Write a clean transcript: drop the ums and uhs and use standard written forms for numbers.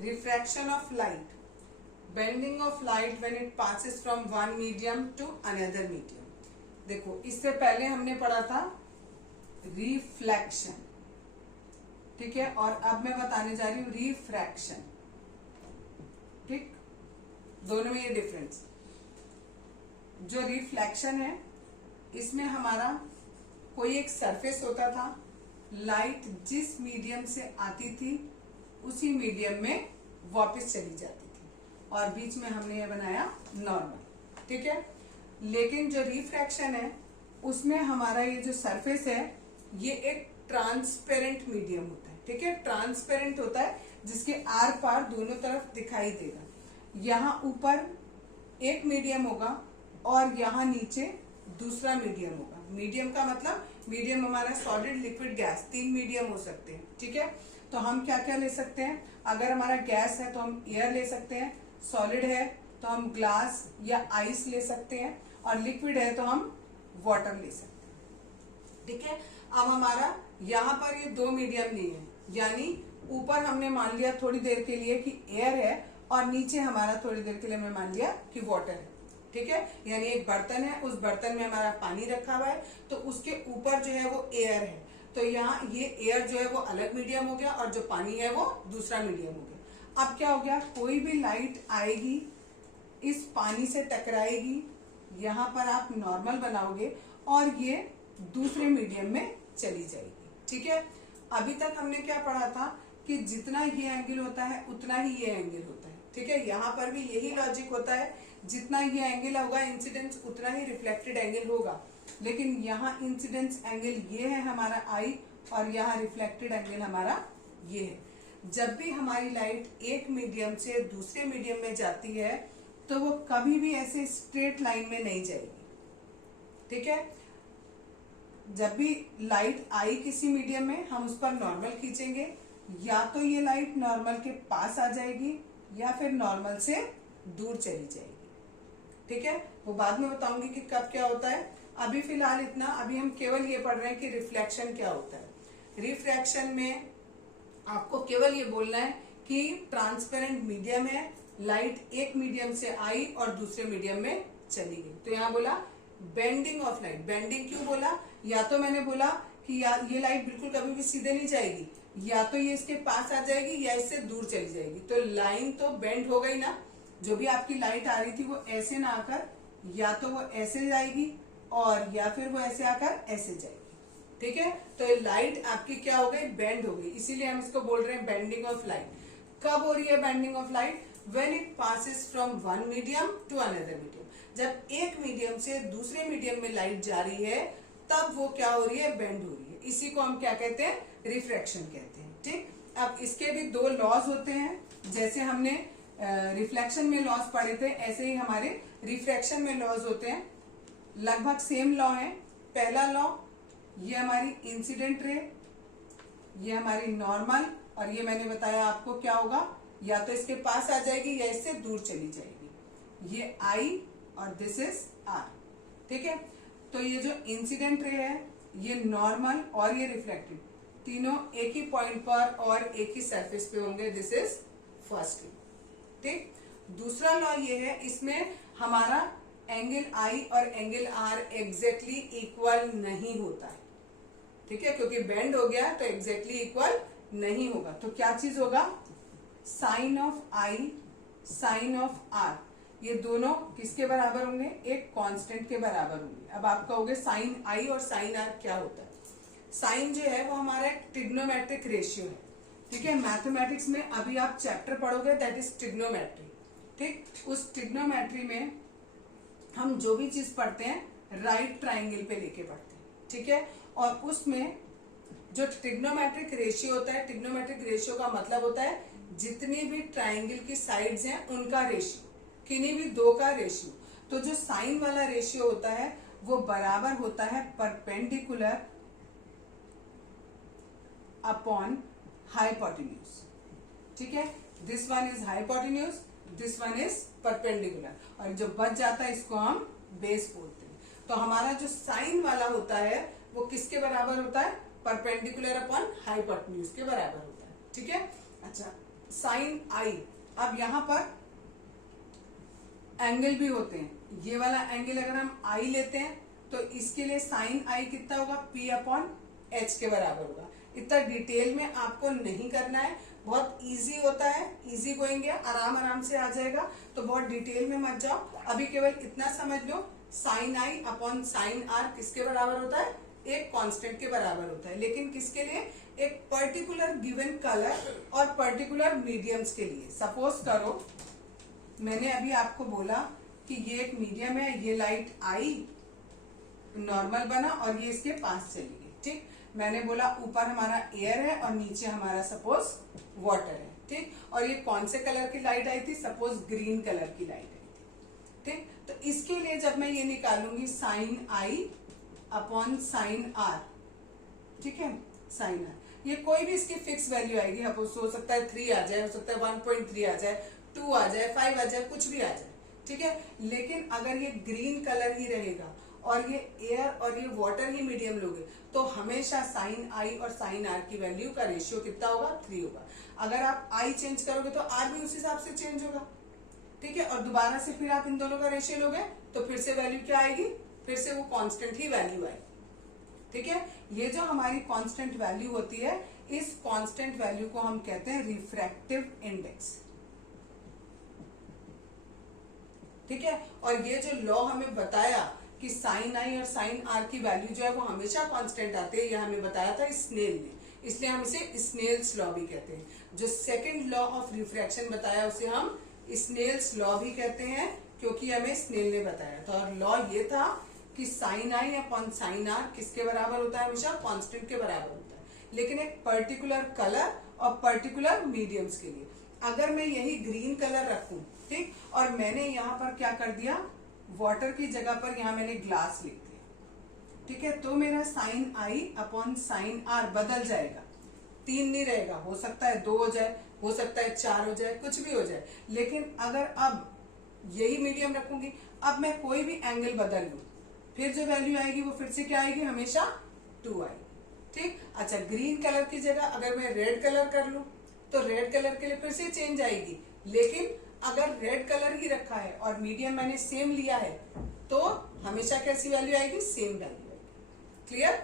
Refraction of light, bending of light when it passes from one medium to another medium. देखो इससे पहले हमने पढ़ा था रिफ्लेक्शन, ठीक है, और अब मैं बताने जा रही हूं रिफ्रैक्शन। ठीक, दोनों में ये डिफरेंस। जो रिफ्लेक्शन है इसमें हमारा कोई एक सरफेस होता था, लाइट जिस मीडियम से आती थी उसी मीडियम में वापस चली जाती थी, और बीच में हमने ये बनाया नॉर्मल, ठीक है। लेकिन जो रिफ्रैक्शन है उसमें हमारा ये जो सरफेस है ये एक ट्रांसपेरेंट मीडियम होता है, ठीक है। ट्रांसपेरेंट होता है जिसके आर पार दोनों तरफ दिखाई देगा। यहाँ ऊपर एक मीडियम होगा और यहाँ नीचे दूसरा मीडियम होगा। मीडियम का मतलब, मीडियम हमारा सॉलिड, लिक्विड, गैस, 3 मीडियम हो सकते हैं, ठीक है। तो हम क्या क्या ले सकते हैं? अगर हमारा गैस है तो हम एयर ले सकते हैं, सॉलिड है तो हम ग्लास या आइस ले सकते हैं, और लिक्विड है तो हम वाटर ले सकते हैं, ठीक है। अब हमारा यहाँ पर ये 2 मीडियम नहीं है, यानी ऊपर हमने मान लिया थोड़ी देर के लिए कि एयर है, और नीचे हमारा थोड़ी देर के लिए हमने मान लिया कि वाटर है, ठीक है। यानी एक बर्तन है, उस बर्तन में हमारा पानी रखा हुआ है, तो उसके ऊपर जो है वो एयर है, तो यहाँ ये एयर जो है वो अलग मीडियम हो गया, और जो पानी है वो दूसरा मीडियम हो गया। अब क्या हो गया? कोई भी लाइट आएगी, इस पानी से टकराएगी, यहाँ पर आप नॉर्मल बनाओगे और ये दूसरे मीडियम में चली जाएगी, ठीक है। अभी तक हमने क्या पढ़ा था कि जितना ये एंगल होता है उतना ही ये एंगल होता है, ठीक है। यहाँ पर भी यही लॉजिक होता है, जितना ये एंगल होगा इंसिडेंस उतना ही रिफ्लेक्टेड एंगल होगा। लेकिन यहाँ इंसिडेंस एंगल ये है हमारा आई, और यहाँ रिफ्लेक्टेड एंगल हमारा ये है। जब भी हमारी लाइट एक मीडियम से दूसरे मीडियम में जाती है तो वो कभी भी ऐसे स्ट्रेट लाइन में नहीं जाएगी, ठीक है। जब भी लाइट आई किसी मीडियम में, हम उस पर नॉर्मल खींचेंगे, या तो ये लाइट नॉर्मल के पास आ जाएगी या फिर नॉर्मल से दूर चली जाएगी, ठीक है। वो बाद में बताऊंगी कि कब क्या होता है। अभी फिलहाल इतना, अभी हम केवल ये पढ़ रहे हैं कि रिफ्लेक्शन क्या होता है। रिफ्रैक्शन में आपको केवल ये बोलना है कि ट्रांसपेरेंट मीडियम है, लाइट एक मीडियम से आई और दूसरे मीडियम में चली गई। तो यहाँ बोला बेंडिंग ऑफ लाइट। बेंडिंग क्यों बोला? या तो मैंने बोला कि या ये लाइट बिल्कुल कभी भी सीधे नहीं जाएगी, या तो ये इसके पास आ जाएगी या इससे दूर चली जाएगी। तो लाइन तो बेंड हो गई ना। जो भी आपकी लाइट आ रही थी वो ऐसे ना आकर या तो वो ऐसे जाएगी, और या फिर वो ऐसे आकर ऐसे जाएगी, ठीक है। तो ये लाइट आपकी क्या हो गई? बेंड हो गई। इसीलिए हम इसको बोल रहे हैं बेंडिंग ऑफ लाइट। कब हो रही है bending of light? When it passes from one medium to another medium. जब एक मीडियम से दूसरे मीडियम में लाइट जा रही है तब वो क्या हो रही है? बेंड हो रही है। इसी को हम क्या कहते हैं? रिफ्रैक्शन कहते हैं, ठीक। अब इसके भी 2 लॉज होते हैं। जैसे हमने रिफ्लेक्शन में लॉज पढ़े थे, ऐसे ही हमारे रिफ्रैक्शन में लॉज होते हैं। लगभग सेम लॉ है। पहला लॉ, ये हमारी इंसिडेंट रे, ये हमारी नॉर्मल, और ये मैंने बताया आपको क्या होगा, या तो इसके पास आ जाएगी या इससे दूर चली जाएगी। ये आई और दिस इज आर, ठीक है। तो ये जो इंसिडेंट रे है, ये नॉर्मल और ये रिफ्लेक्टेड, तीनों एक ही पॉइंट पर और एक ही सरफेस पे होंगे। दिस इज फर्स्ट लॉ, ठीक। दूसरा लॉ ये है, इसमें हमारा एंगल आई और एंगल आर एग्जैक्टली इक्वल नहीं होता है, ठीक है, क्योंकि बेंड हो गया तो एग्जैक्टली इक्वल नहीं होगा। तो क्या चीज होगा? Sine of I, sine of R, ये दोनों किसके बराबर होंगे? एक कांस्टेंट के बराबर होंगे। अब आप कहोगे साइन आई और साइन आर क्या होता है? साइन जो है वो हमारा एक ट्रिग्नोमेट्रिक रेशियो है, ठीक है। मैथमेटिक्स में अभी आप चैप्टर पढ़ोगे दैट इज ट्रिग्नोमेट्री, ठीक। उस ट्रिग्नोमेट्री में हम जो भी चीज पढ़ते हैं राइट ट्राइंगल पे लेके पढ़ते हैं, ठीक है। और उसमें जो ट्रिग्नोमेट्रिक रेशियो होता है, ट्रिग्नोमेट्रिक रेशियो का मतलब होता है जितनी भी ट्राइंगल की साइड्स हैं उनका रेशियो, किन्हीं भी 2 का रेशियो। तो जो साइन वाला रेशियो होता है वो बराबर होता है परपेंडिकुलर अपॉन हाइपोटेन्यूज, ठीक है। This one is hypotenuse, this one is perpendicular, और जो बच जाता है इसको हम बेस बोलते हैं। तो हमारा जो साइन वाला होता है वो किसके बराबर होता है? परपेंडिकुलर अपॉन हाइपोटेन्यूज के बराबर होता है, ठीक है। अच्छा, साइन आई, अब यहां पर एंगल भी होते हैं, ये वाला एंगल अगर हम आई लेते हैं तो इसके लिए साइन आई कितना होगा, P अपॉन एच के बराबर होगा। इतना डिटेल में आपको नहीं करना है, बहुत इजी होता है, इजी गोइंग है, आराम आराम से आ जाएगा, तो बहुत डिटेल में मत जाओ। अभी केवल इतना समझ लो, sine I upon sine are किसके बराबर होता है, एक कांस्टेंट के बराबर होता है, लेकिन किसके लिए, एक पर्टिकुलर गिवन कलर और पर्टिकुलर मीडियम्स के लिए। सपोज करो मैंने अभी आपको बोला कि ये एक मीडियम है, ये लाइट आई नॉर्मल बना और ये इसके पास चली गई, ठीक। मैंने बोला ऊपर हमारा एयर है और नीचे हमारा सपोज वाटर है, ठीक। और ये कौन से कलर की लाइट आई थी, सपोज ग्रीन कलर की लाइट आई थी, ठीक। तो इसके लिए जब मैं ये निकालूंगी साइन आई अपॉन साइन आर, ठीक है, साइन आर, ये कोई भी इसकी फिक्स वैल्यू आएगी, हो सकता है 3 आ जाए, हो सकता है 1.3 आ जाए, 2 आ जाए, 5 आ जाए, कुछ भी आ जाए, ठीक है। लेकिन अगर ये ग्रीन कलर ही रहेगा और ये एयर और ये वाटर ही मीडियम लोगे तो हमेशा साइन आई और साइन आर की वैल्यू का रेशियो कितना होगा, 3 होगा। अगर आप आई चेंज करोगे तो आर भी उस हिसाब से चेंज होगा, ठीक है। और दोबारा से फिर आप इन दोनों का रेशियो लोगे तो फिर से वैल्यू क्या आएगी, फिर से वो कांस्टेंट ही वैल्यू आएगी, ठीक है। ये जो हमारी कांस्टेंट वैल्यू होती है, इस कांस्टेंट वैल्यू को हम कहते हैं रिफ्रैक्टिव इंडेक्स, ठीक है। और ये जो लॉ हमें बताया कि साइन आई और साइन आर की वैल्यू जो है वो हमेशा कांस्टेंट आती है, ये हमें बताया था स्नेल ने, इसलिए हम इसे स्नेल्स लॉ भी कहते हैं। जो सेकंड लॉ ऑफ रिफ्रैक्शन बताया उसे हम स्नेल्स लॉ भी कहते हैं, क्योंकि हमें स्नेल ने बताया था। और लॉ ये था कि sine I upon sine are किसके बराबर होता है, हमेशा कांस्टेंट के बराबर होता है, लेकिन एक पर्टिकुलर कलर और पर्टिकुलर मीडियम्स के लिए। अगर मैं यही ग्रीन कलर रखूं, ठीक, और मैंने यहाँ पर क्या कर दिया, वाटर की जगह पर यहाँ मैंने ग्लास लिख दिया, ठीक है, तो मेरा साइन आई अपॉन साइन आर बदल जाएगा, 3 नहीं रहेगा, हो सकता है 2 हो जाए, हो सकता है 4 हो जाए, कुछ भी हो जाए। लेकिन अगर अब यही मीडियम रखूंगी, अब मैं कोई भी एंगल बदल लूं, फिर जो वैल्यू आएगी वो फिर से क्या आएगी, हमेशा 2 आएगी, ठीक। अच्छा, ग्रीन कलर की जगह अगर मैं रेड कलर कर लूं तो रेड कलर के लिए फिर से चेंज आएगी, लेकिन अगर रेड कलर ही रखा है और मीडियम मैंने सेम लिया है तो हमेशा कैसी वैल्यू आएगी, सेम वैल्यू आएगी। क्लियर।